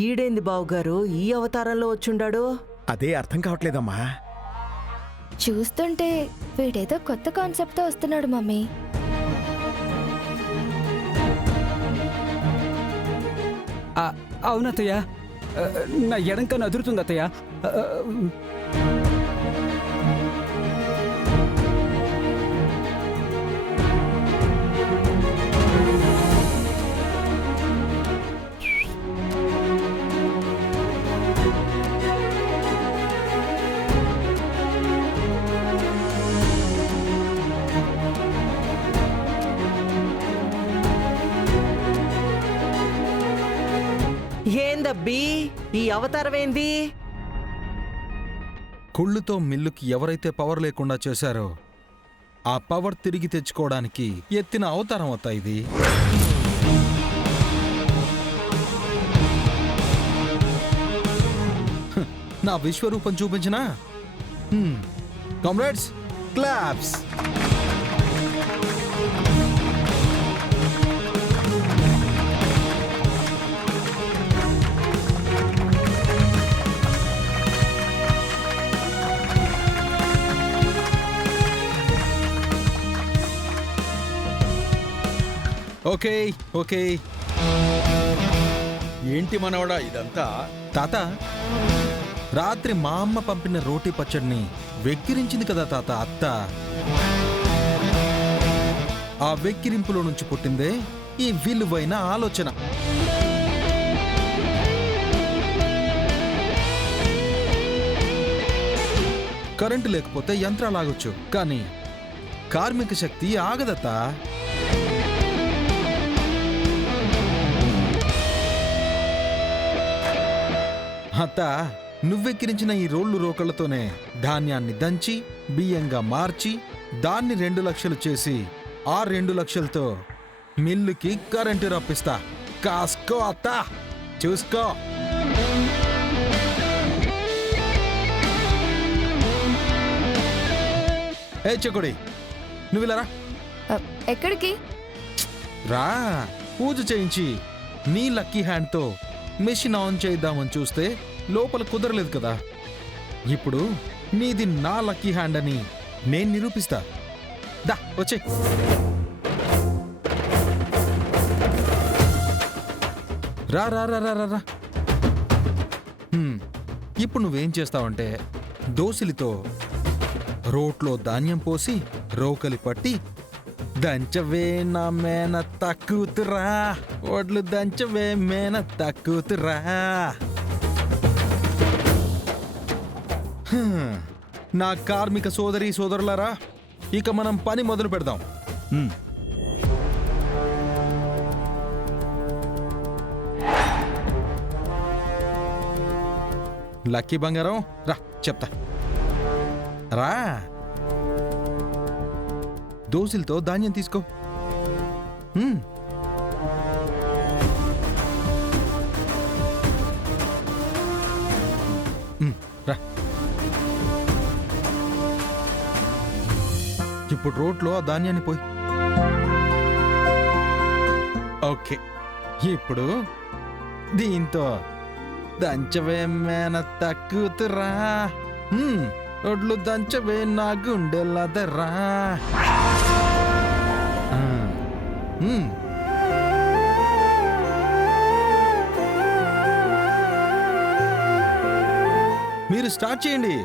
ఈడేంది బావుగారు ఈ అవతారంలో వచ్చుండాడు? అదే అర్థం కావట్లేదమ్మా. చూస్తుంటే వీడేదో కొత్త కాన్సెప్ట్తో వస్తున్నాడు మమ్మీ. అవునత్తయ్య, నా ఎడంక నదురుతుంది అత్తయ్య. ఏందబ్బీ ఈ అవతారం ఏంది? కుళ్ళుతో మిల్లుకి ఎవరైతే పవర్ లేకుండా చేశారో ఆ పవర్ తిరిగి తెచ్చుకోవడానికి ఎత్తిన అవతారం అవుతా ఇది. నా విశ్వరూపం చూపించినా కామ్రేడ్స్ క్లాప్స్. Okay okay. ఏంటి మనవడా ఇదంతా? తాత, రాత్రి మా అమ్మ పంపిన రోటీ పచ్చడిని వెక్కిరించింది కదా తాత అత్త. ఆ వెక్కిరింపులో నుంచి పుట్టిందే ఈ విలువైన ఆలోచన. కరెంటు లేకపోతే యంత్రాలు ఆగొచ్చు, కానీ కార్మిక శక్తి ఆగదత్తా. అత్త, నువ్వెక్కిరించిన ఈ రోళ్లు రోకళ్లతోనే ధాన్యాన్ని దంచి బియ్యంగా మార్చి దాన్ని 2 లక్షలు చేసి ఆ 2 లక్షలతో మిల్లుకి కరెంటు రప్పిస్తా. కాసుకో అత్త, చూసుకో. ఏ చెకుడి, నువ్వులరా. ఎక్కడికి? రా, పూజ చేయించి నీ లక్కీ హ్యాండ్తో మెషిన్ ఆన్ చేద్దామని చూస్తే లోపల కుదరలేదు కదా. ఇప్పుడు నీది నా లక్కీ హ్యాండ్ అని నేను నిరూపిస్తా. దా వచ్చే. రా రా రా రా రా. ఇప్పుడు నువ్వేం చేస్తావంటే దోసిలితో రోట్లో ధాన్యం పోసి రోకలి పట్టి దంచవే నా మేనత్త కూతురా, ఒడ్లు దంచవే మేనత్త కూతురా. నా కార్మిక సోదరి సోదరులారా, ఇక మనం పని మొదలు పెడదాం. లక్కీ బంగారం రా, చెప్తా రా. దోసిలతో ధాన్యం తీసుకో. రా. ఇప్పుడు రోట్లో ఆ ధాన్యాన్ని పోయి. ఓకే, ఇప్పుడు దీంతో దంచవే మేనత్త కూతురా, ఒడ్లు దంచవే నా గుండెలదరా. మీరు స్టార్ట్ చేయండి.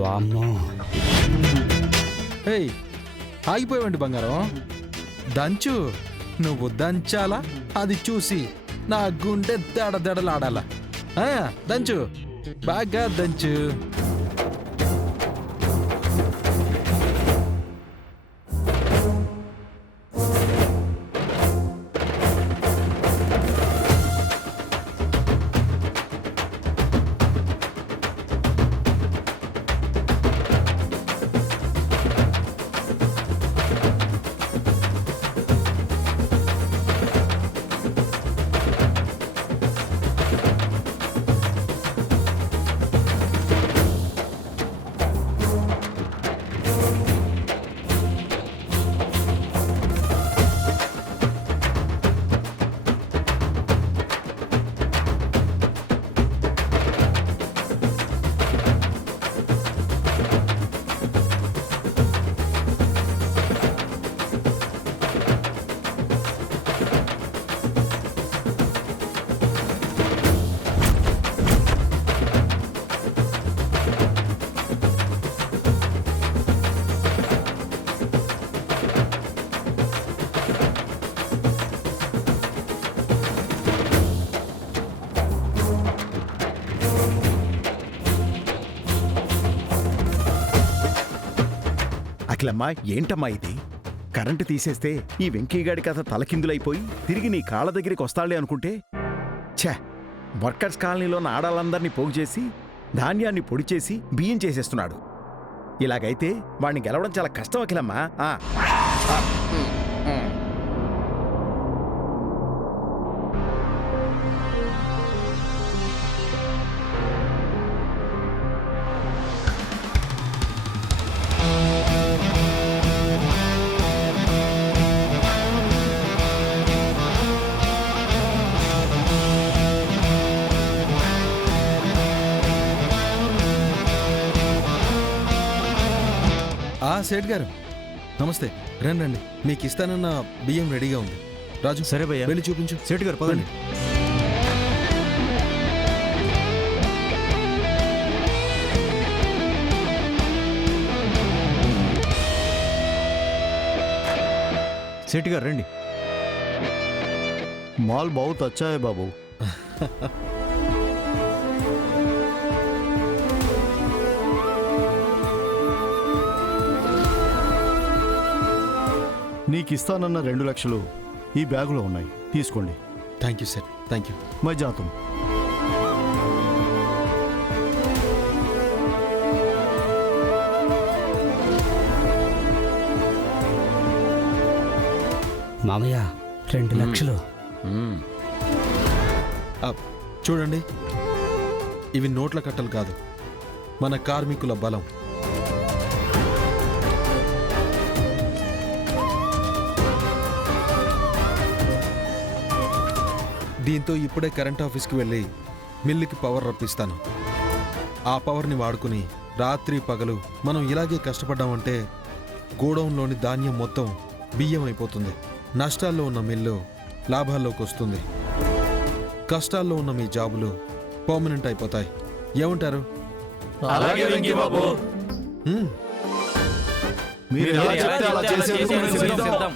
వామ్మో, ఏయ్, ఆగిపోయావండి బంగారం. దంచు, నువ్వు దంచాలా అది చూసి నా గుండె దడదడలాడాలా. దంచు, బాగా దంచు. అఖిలమ్మ ఏంటమ్మా ఇది? కరెంటు తీసేస్తే ఈ వెంకీగాడి కథ తలకిందులైపోయి తిరిగి నీ కాళ్ళ దగ్గరికి వస్తాడే అనుకుంటే ఛే, వర్కర్స్ కాలనీలో ఉన్న ఆడాలందరినీ పోగు చేసి ధాన్యాన్ని పొడి చేసి బియ్యం చేసేస్తున్నాడు. ఇలాగైతే వాడిని గెలవడం చాలా కష్టం అఖిలమ్మా. సేట్ గారు నమస్తే. రండి రండి, మీకు ఇస్తానన్న బియ్యం రెడీగా ఉంది. రాజు సరే భయ్యా, వెళ్ళి చూపించు. సేటు గారు పదండి. సేటు గారు రండి. माल बहुत अच्छा है बाबू। నీకిస్తానన్న 2 లక్షలు ఈ బ్యాగులో ఉన్నాయి, తీసుకోండి. Thank you sir, thank you. मैं जाता हूं। మామయ్య 2 లక్షలు. చూడండి, ఇవి నోట్ల కట్టలు కాదు, మన కార్మికుల బలం. దీంతో ఇప్పుడే కరెంట్ ఆఫీస్కి వెళ్ళి మిల్లుకి పవర్ రప్పిస్తాను. ఆ పవర్ని వాడుకుని రాత్రి పగలు మనం ఇలాగే కష్టపడ్డామంటే గోడౌన్లోని ధాన్యం మొత్తం బియ్యం అయిపోతుంది. నష్టాల్లో ఉన్న మిల్లు లాభాల్లోకి వస్తుంది. కష్టాల్లో ఉన్న మీ జాబులు పర్మనెంట్ అయిపోతాయి. ఏమంటారు? మీరు ఎలా చెప్తే అలా చేసేందుకు మేము సిద్ధం.